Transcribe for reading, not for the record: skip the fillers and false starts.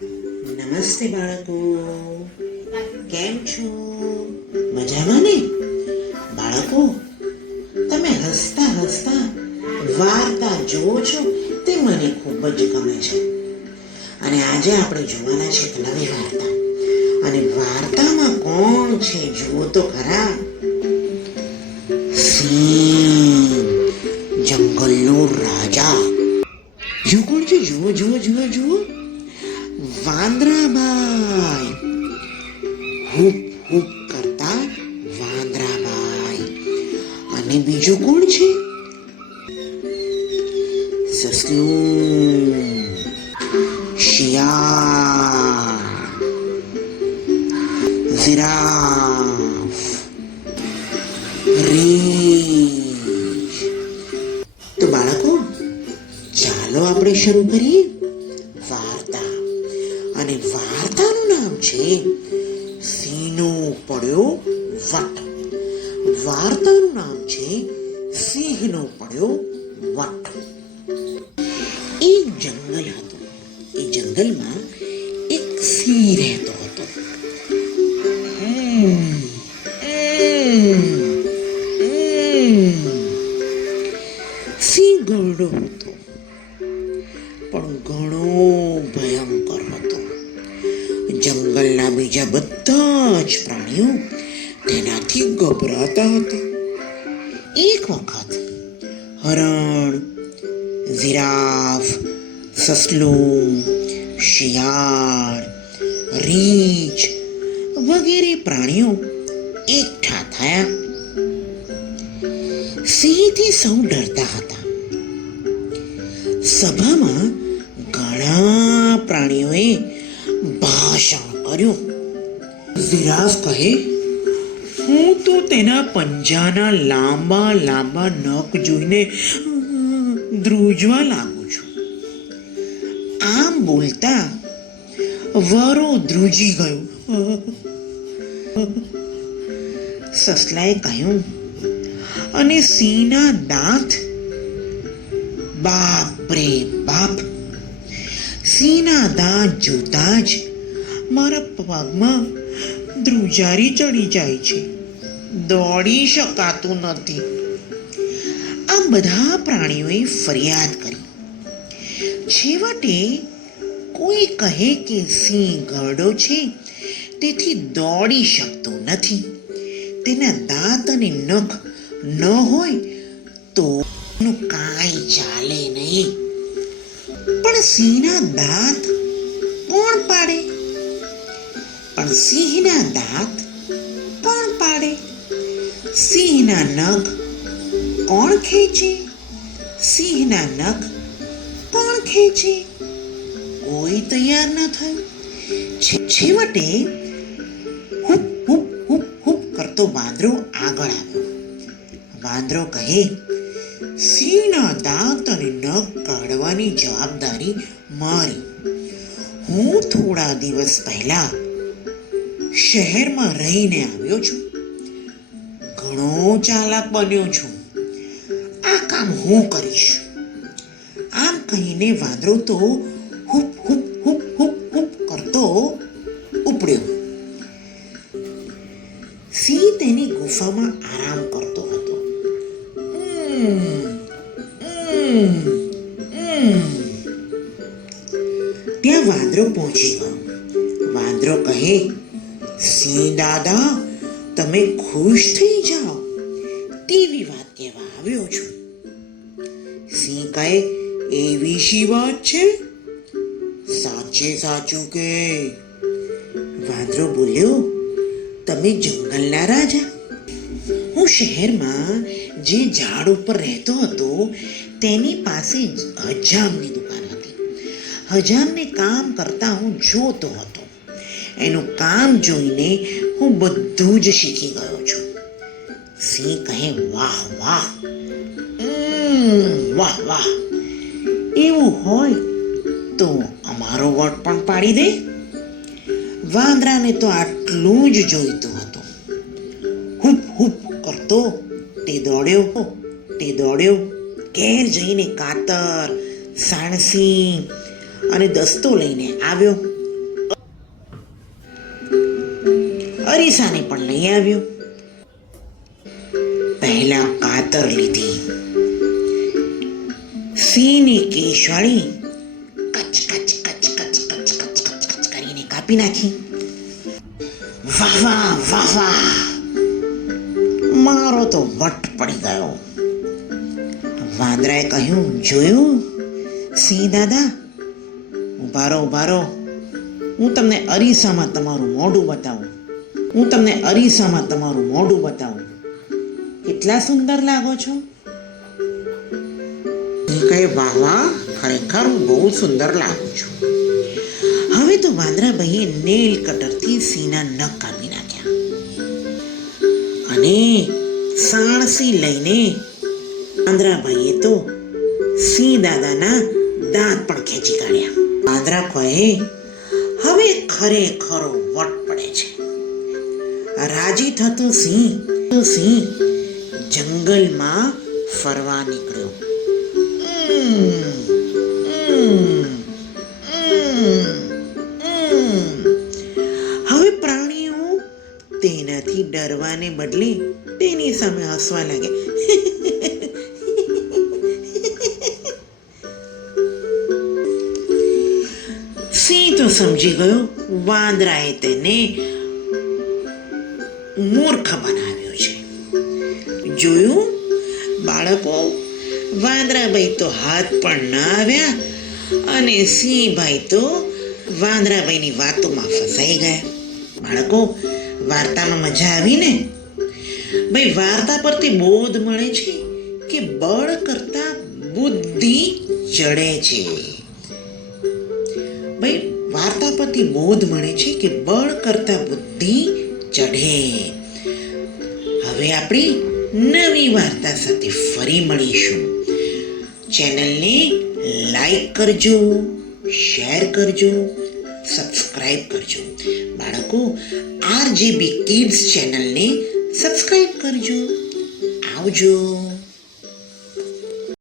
નમસ્તે બાળકો, કેમ છો? મજામાં ને? બાળકો, તમે હસતા હસતા વાર્તા જોવો છો તે મને ખૂબ જ ગમે છે. અને આજે આપણે જોવાના છે એક નવી વાર્તા. અને વાર્તામાં કોણ છે જુઓ તો ખરા. સિંહ, જંગલનો રાજા. જો કોણ છે? જુઓ જુઓ જુઓ જુઓ, વાંદરાબાઈ. હૂપ હૂપ કરતા વાંદરાબાઈ. અને બીજું કોણ છે? સસલું, શિયાળ, ઝિરાફ, રીંછ. તો બાળકો, ચાલો આપણે શરૂ કરીએ વાર્તા. અને વાર્તાનું નામ છે સિંહનો પડ્યો વટ. વાર્તાનું નામ છે સિંહનો પડ્યો વટ. એક જંગલ હતું. એ જંગલમાં એક સિંહ રહેતો હતો. સિંહ ગરડો હતો, પણ ઘણો ભયંકર હતો. જંગલના બીજા બધા જ પ્રાણીઓ તેનાથી ગભરાતા હતા. એક વખત હરણ, ઝિરાફ, સસલું, શિયાળ, રીંછ વગેરે પ્રાણીઓ એકઠા થયા. સિંહથી સૌ ડરતા હતા. સભામાં ઘણા પ્રાણીઓએ ભાષણ કર્યું. ઝિરાફ કહે, હું તો તેના પંજાના લાંબા લાંબા નખ જોઈને ધ્રુજવા લાગુ છું. આમ બોલતા વરો ધ્રુજી ગયો. સસલાએ કહ્યું, અને સિંહના દાંત, બાપ રે બાપ, સિંહના દાંત જોતા જ મારા પગમાં ધ્રુજારી ચડી જાય છે. દોડી શકાતું નથી. આ બધા પ્રાણીઓએ ફરિયાદ કરી. છેવટે કોઈ કહે કે સિંહ ઘરડો છે, તેથી દોડી શકતો નથી. તેના દાંત અને નખ ન હોય તો કાંઈ ચાલે નહીં. પણ સિંહના દાંત કોણ પાડે? પણ સિંહના દાંત કોણ પાડે? સિંહના નખ કોણ ખેંચે? સિંહના નખ કોણ ખેંચે? કોઈ તૈયાર ન થયું. છેવટે હુપ હુપ હુપ હુપ કરતો વાંદરો આગળ આવ્યો. વાંદરો કહે, સિંહના દાંત અને નખ કાઢવાની જવાબદારી મારી. હું થોડા દિવસ પહેલા શહેરમાં રહીને આવ્યો છું. ઘણો ચાલાક બન્યો છું. આ કામ હું કરીશ. આમ કહીને વાંદરો તો હુપ હુપ હુપ હુપ હુપ કરતો ઉપડ્યો. સિંહ તેની ગુફામાં આરામ કરતો હતો. ત્યાં વાંદરો પહોંચી ગયો. વાંદરો કહે, સિંહ દાદા, તમે ખુશ થઈ જાઓ તેવી વાત કહેવા આવ્યો છું. સિંહ કહે, એવી શી વાત છે? સાચે સાચું કે. વાંદરો બોલ્યો, તમે જંગલના રાજા. હું શહેરમાં જે ઝાડ ઉપર રહેતો હતો તેની પાસે હજામની દુકાન હતી. હજામને કામ કરતા હું જોતો હતો. એનું કામ જોઈને હું બધું જ શીખી ગયો છું. સિંહ કહે, વાહ વાહ, વાહ વાહ. એવું હોય તો અમારો વટ પણ પાડી દે. વાંદરાને તો આટલું જ જોઈતું હતું. હુપ હુપ કરતો તે દોડ્યો. ઘેર જઈને કાતર, સાણસી અને દસ્તો લઈને આવ્યો. અરીસાને પણ લઈ આવ્યો. પહેલા કાતર લીધી, સિંહની કેશવાળી કચ કચ કચ કચ કચ કચ કચ કચ કરીને કાપી નાખી. વાહ વાહ વાહ વાહ, મારો તો વટ પડી ગયો. વાંદરાએ કહ્યું, જોયું સિંહ દાદા, ઉભા રહો ઉભા રહો, હું તમને અરીસામાં તમારું મોઢું બતાવું, હું તમને અરીસામાં તમારું મોઢું બતાવું. કેટલા સુંદર લાગો છો. સિંહ કહે, વાહ વાહ, ખરેખર હું બહુ સુંદર લાગુ છું. હવે તો વાંદરાભાઈએ નેલ કટરથી સિંહના નખ કાપી નાખ્યા અને સાણસી લઈને વાંદરાભાઈએ તો સિંહ દાદાના દાંત પણ ખેંચી કાઢ્યા. વાંદરા કહે, હવે ખરેખર વટ પડે છે. રાજી થતો સિંહ જંગલમાં ફરવા નીકળ્યો. હવે પ્રાણીઓ તેનાથી ડરવાને બદલે તેની સામે હસવા લાગ્યા. સિંહ તો સમજી ગયો વાંદરાએ તેને મૂર્ખ બનાવ્યો છે. જોયું બાળકો, વાંદરાભાઈ તો હાથ પણ ના આવ્યા અને સિંહભાઈ તો વાંદરાભાઈની વાતોમાં ફસાઈ ગયા. બાળકો, વાર્તામાં મજા આવી ને? ભાઈ, વાર્તા પરથી બોધ મળે છે કે બળ કરતા બુદ્ધિ ચડે છે. ભાઈ, વાર્તા પરથી બોધ મળે છે કે બળ કરતા બુદ્ધિ ચઢે. હવે આપણી નવી વાર્તા સાથે ફરી મળીશું. ચેનલને લાઈક કરજો, શેર કરજો, સબસ્ક્રાઇબ કરજો. બાળકો, RJB કિડ્સ ચેનલને સબસ્ક્રાઇબ કરજો. આવજો.